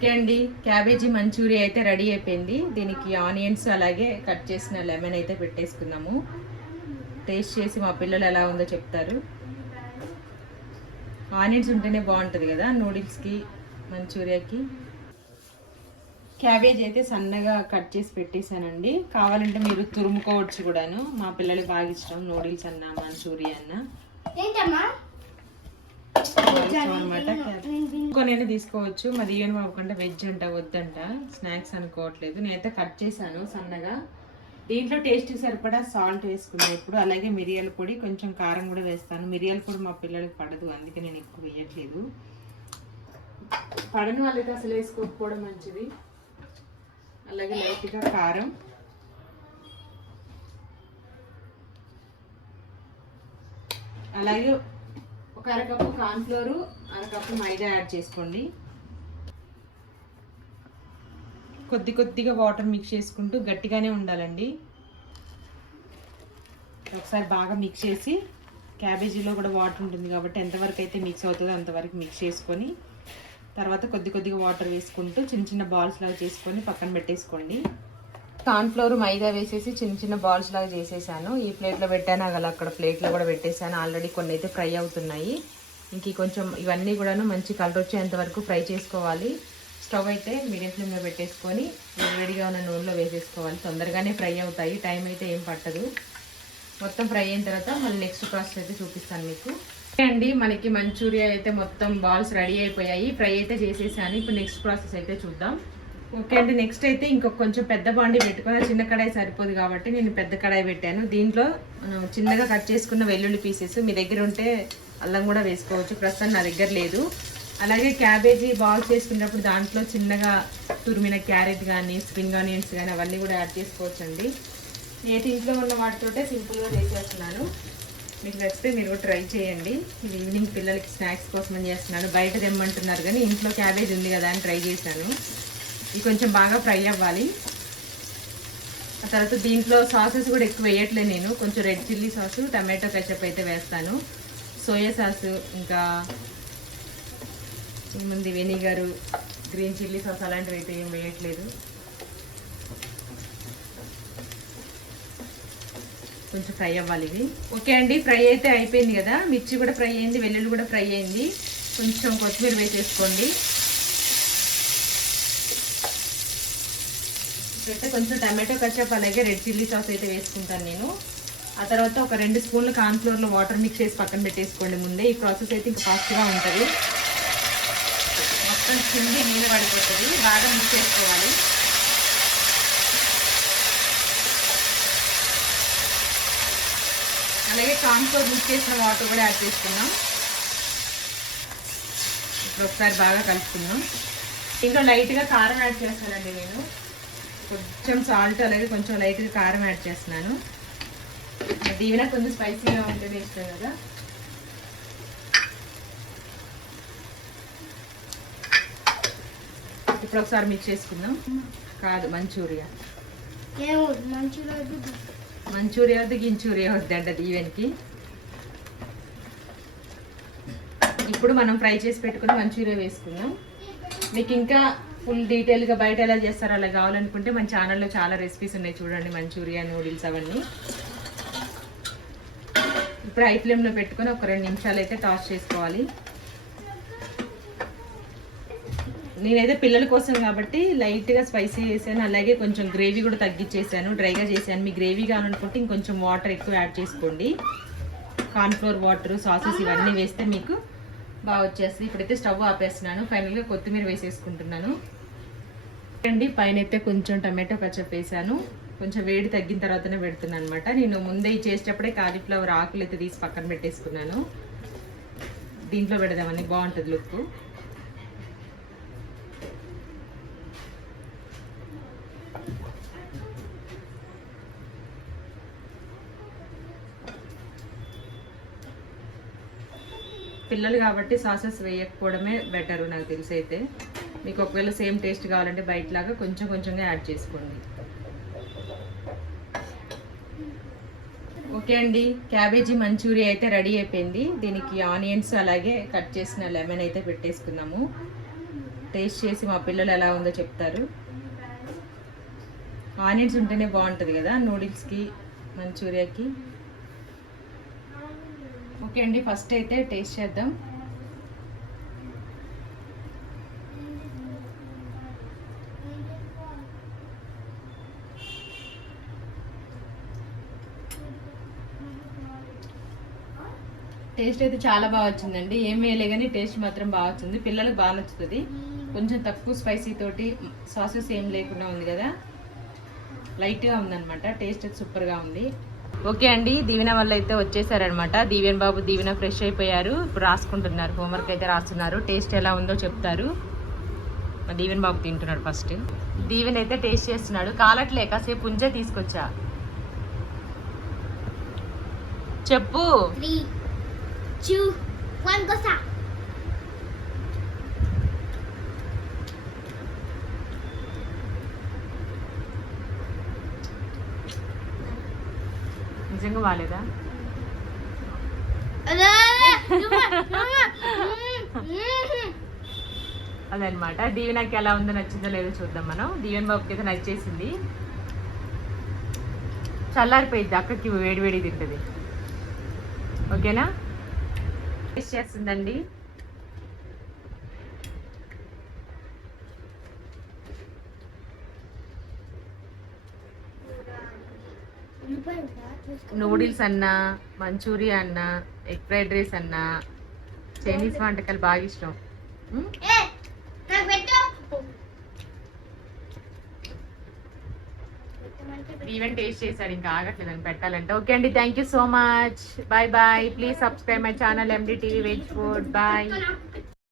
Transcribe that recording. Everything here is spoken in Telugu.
ఓకే అండి. క్యాబేజీ మంచూరియా అయితే రెడీ అయిపోయింది. దీనికి ఆనియన్స్ అలాగే కట్ చేసిన లెమన్ అయితే పెట్టేసుకున్నాము. టేస్ట్ చేసి మా పిల్లలు ఎలా ఉందో చెప్తారు. ఆనియన్స్ ఉంటేనే బాగుంటుంది కదా నూడిల్స్కి మంచూరియాకి. క్యాబేజ్ అయితే సన్నగా కట్ చేసి పెట్టేశానండి. కావాలంటే మీరు తురుముకోవచ్చు కూడాను. మా పిల్లలకి బాగా ఇష్టం నూడిల్స్ అన్న మంచూరియా అన్న. ఏంటమ్మా నేను తీసుకోవచ్చు. మరి ఈవెన్ బాబు వెజ్ అంట వద్దంట. స్నాక్స్ అనుకోవట్లేదు. నేనైతే కట్ చేశాను సన్నగా. దీంట్లో టేస్ట్ సరిపడా సాల్ట్ వేసుకున్నాను ఇప్పుడు. అలాగే మిరియాల పొడి కొంచెం కారం కూడా వేస్తాను. మిరియాల పొడి మా పిల్లలకి పడదు. అందుకే నేను ఎక్కువ వేయట్లేదు. పడని వాళ్ళకి అసలు వేసుకోకపోవడం మంచిది. అలాగే లైట్గా కారం. అలాగే ఒక అరకప్పు కార్న్ఫ్లోరు అరకప్పు మైదా యాడ్ చేసుకోండి. కొద్ది కొద్దిగా వాటర్ మిక్స్ చేసుకుంటూ గట్టిగానే ఉండాలండి. ఒకసారి బాగా మిక్స్ చేసి క్యాబేజీలో కూడా వాటర్ ఉంటుంది కాబట్టి ఎంతవరకు అయితే మిక్స్ అవుతుందో అంతవరకు మిక్స్ చేసుకొని తర్వాత కొద్ది కొద్దిగా వాటర్ వేసుకుంటూ చిన్న చిన్న బాల్స్ లాగా చేసుకొని పక్కన పెట్టేసుకోండి. కార్న్ఫ్లోర్ మైదా వేసేసి చిన్న చిన్న బాల్స్ లాగా చేసేసాను. ఈ ప్లేట్లో పెట్టాను అగల అక్కడ ప్లేట్లో కూడా పెట్టేశాను ఆల్రెడీ కొన్ని అయితే ఫ్రై అవుతున్నాయి. ఇంక కొంచెం ఇవన్నీ కూడాను మంచి కలర్ వచ్చేంత వరకు ఫ్రై చేసుకోవాలి. స్టవ్ అయితే మీడియం ఫ్లేమ్లో పెట్టేసుకొని వేడిగా ఉన్న నూనెలో వేసేసుకోవాలి. తొందరగానే ఫ్రై అవుతాయి. టైం అయితే ఏం పట్టదు. మొత్తం ఫ్రై అయిన తర్వాత మళ్ళీ నెక్స్ట్ ప్రాసెస్ అయితే చూపిస్తాను మీకు. ఓకే అండి మనకి మంచూరియా అయితే మొత్తం బాల్స్ రెడీ అయిపోయాయి. ఫ్రై అయితే చేసేసాను. ఇప్పుడు నెక్స్ట్ ప్రాసెస్ అయితే చూద్దాం. ఓకే అండి నెక్స్ట్ అయితే ఇంకొక కొంచెం పెద్ద బాండి పెట్టుకుని చిన్న కడాయి సరిపోదు కాబట్టి నేను పెద్ద కడాయి పెట్టాను. దీంట్లో చిన్నగా కట్ చేసుకున్న వెల్లుల్లి పీసెస్ మీ దగ్గర ఉంటే అల్లం కూడా వేసుకోవచ్చు. ప్రస్తుతం నా దగ్గర లేదు. అలాగే క్యాబేజీ బాల్ చేసుకున్నప్పుడు దాంట్లో చిన్నగా తురిమిన క్యారెట్ కానీ స్ప్రింగ్ ఆనియన్స్ కానీ అవన్నీ కూడా యాడ్ చేసుకోవచ్చు అండి నేను ఇంట్లో ఉన్న వాటితోటే సింపుల్గా చేసేస్తున్నాను. మీకు నచ్చితే మీరు కూడా ట్రై చేయండి. ఇది ఈవినింగ్ పిల్లలకి స్నాక్స్ కోసం అని చేస్తున్నాను. బయట తెమ్మంటున్నారు కానీ ఇంట్లో క్యాబేజ్ ఉంది కదా అని ట్రై చేశాను. ఇది కొంచెం బాగా ఫ్రై అవ్వాలి. ఆ తర్వాత దీంట్లో సాసెస్ కూడా ఎక్కువ వేయట్లే నేను. కొంచెం red chilli sauce tomato ketchup అయితే వేస్తాను. సోయా సాస్ ఇంకా ముందు వెనిగరు గ్రీన్ చిల్లీ సాస్ అలాంటివి అయితే ఏం వేయట్లేదు. కొంచెం ఫ్రై అవ్వాలి ఇవి. ఓకే అండి ఫ్రై అయితే అయిపోయింది కదా. మిర్చి కూడా ఫ్రై అయింది వెల్లుల్లి కూడా ఫ్రై అయింది. కొంచెం కొత్తిమీర వేసేసుకోండి. అయితే కొంచెం టమాటో కచ్చప్ అలాగే రెడ్ చిల్లీ సాస్ అయితే వేసుకుంటాను నేను. ఆ తర్వాత ఒక రెండు స్పూన్లు కార్న్ఫ్లోర్లో వాటర్ మిక్స్ చేసి పక్కన పెట్టేసుకోండి ముందే. ఈ ప్రాసెస్ అయితే ఇంకా ఫాస్ట్గా ఉంటుంది. మొత్తం కింది మీద పడిపోతుంది. బాగా మిక్స్ చేసుకోవాలి. అలాగే కార్న్ఫ్లోర్ మిక్స్ చేసిన వాటర్ కూడా యాడ్ చేసుకున్నాం ఇప్పుడు ఒకసారి బాగా కలుపుకుందాం. ఇంకా లైట్గా కారం యాడ్ చేస్తానండి నేను. కొంచెం సాల్ట్ అలాగే కొంచెం లైట్గా కారం యాడ్ చేస్తున్నాను. దీవెన కొంచెం స్పైసీగా ఉంటేనే ఇష్టం కదా. ఇప్పుడు ఒకసారి మిక్స్ చేసుకుందాం. కాదు మంచూరియా. మంచూరియా వద్దు. గించూరియా వద్దు అంట దీవెన్కి. ఇప్పుడు మనం ఫ్రై చేసి పెట్టుకుని మంచూరియా వేసుకుందాం. మీకు ఇంకా ఫుల్ డీటెయిల్గా బయట ఎలా చేస్తారో అలా కావాలనుకుంటే మన ఛానల్లో చాలా రెసిపీస్ ఉన్నాయి చూడండి మంచూరియా నూడిల్స్ అవన్నీ. ఇప్పుడు హై ఫ్లేమ్లో పెట్టుకొని ఒక రెండు నిమిషాలు అయితే టాస్ చేసుకోవాలి. నేనైతే పిల్లల కోసం కాబట్టి లైట్గా స్పైసీ చేశాను అలాగే కొంచెం గ్రేవీ కూడా తగ్గించేసాను డ్రైగా చేశాను. మీ గ్రేవీ కావాలనుకుంటే ఇంకొంచెం వాటర్ ఎక్కువ యాడ్ చేసుకోండి. కార్న్ఫ్లోర్ వాటర్ సాసెస్ ఇవన్నీ వేస్తే మీకు బాగా వచ్చేస్తుంది. ఇప్పుడైతే స్టవ్ ఆపేస్తున్నాను. ఫైనల్గా కొత్తిమీర వేసేసుకుంటున్నాను. అండి పైన అయితే కొంచెం టమాటో కచ్చప్ వేసాను. కొంచెం వేడి తగ్గిన తర్వాతనే పెడుతున్నాను అనమాట నేను ముందే చేసేటప్పుడే కాలీఫ్లవర్ ఆకులు అయితే తీసి పక్కన పెట్టేసుకున్నాను. దీంట్లో పెడదామని బాగుంటుంది లుక్. పిల్లలు కాబట్టి సాసెస్ వేయకపోవడమే బెటర్ నాకు తెలిసి అయితే. మీకు ఒకవేళ సేమ్ టేస్ట్ కావాలంటే బయటలాగా కొంచెం కొంచెంగా యాడ్ చేసుకోండి. ఓకే అండి. క్యాబేజీ మంచూరియా అయితే రెడీ అయిపోయింది. దీనికి ఆనియన్స్ అలాగే కట్ చేసిన లెమన్ అయితే పెట్టేసుకున్నాము టేస్ట్ చేసి మా పిల్లలు ఎలా ఉందో చెప్తారు. ఆనియన్స్ ఉంటేనే బాగుంటుంది కదా నూడిల్స్కి మంచూరియాకి. ఓకే అండి ఫస్ట్ అయితే టేస్ట్ చేద్దాం. టేస్ట్ అయితే చాలా బాగా వచ్చిందండి. ఏం వేయలే కానీ టేస్ట్ మాత్రం బాగా వచ్చింది. పిల్లలకు బాగా నచ్చుతుంది. కొంచెం తక్కువ స్పైసీ తోటి సాసెస్ ఏం లేకుండా ఉంది కదా. లైట్గా ఉందన్నమాట. టేస్ట్ అయితే సూపర్గా ఉంది. ఓకే అండి దీవెన వల్ల అయితే వచ్చేసారనమాట. దీవెన్ బాబు దీవెన ఫ్రెష్ అయిపోయారు. ఇప్పుడు రాసుకుంటున్నారు హోంవర్క్ అయితే రాస్తున్నారు. టేస్ట్ ఎలా ఉందో చెప్తారు. మా దీవెన్ బాబు తింటున్నాడు ఫస్ట్ దీవెన్ అయితే టేస్ట్ చేస్తున్నాడు. కాలట్లే కాసేపు ఉంచే తీసుకొచ్చా? చెప్పు త్రీ టూ వన్ కోసా నిజంగా బాగాలేదా అదనమాట. దీవెనకి ఎలా ఉందో నచ్చిందో లేదో చూద్దాం మనం. దీవెన్ బాబుకి అయితే నచ్చేసింది. చల్లారిపోయింది అక్కకి వేడివేడి తింటుంది. ఓకేనా? టేస్ట్ చేస్తుందండి. నూడిల్స్ అన్నా మంచూరియా అన్నా ఎగ్ ఫ్రైడ్ రైస్ అన్నా చైనీస్ వంటకాలు బాగా ఇష్టం. ఈవెంట్ టేస్ట్ చేశాడు ఇంకా ఆగట్లేదు అని పెట్టాలంటే. ఓకే అండి thank you so much bye bye please subscribe my channel MD TV veg food bye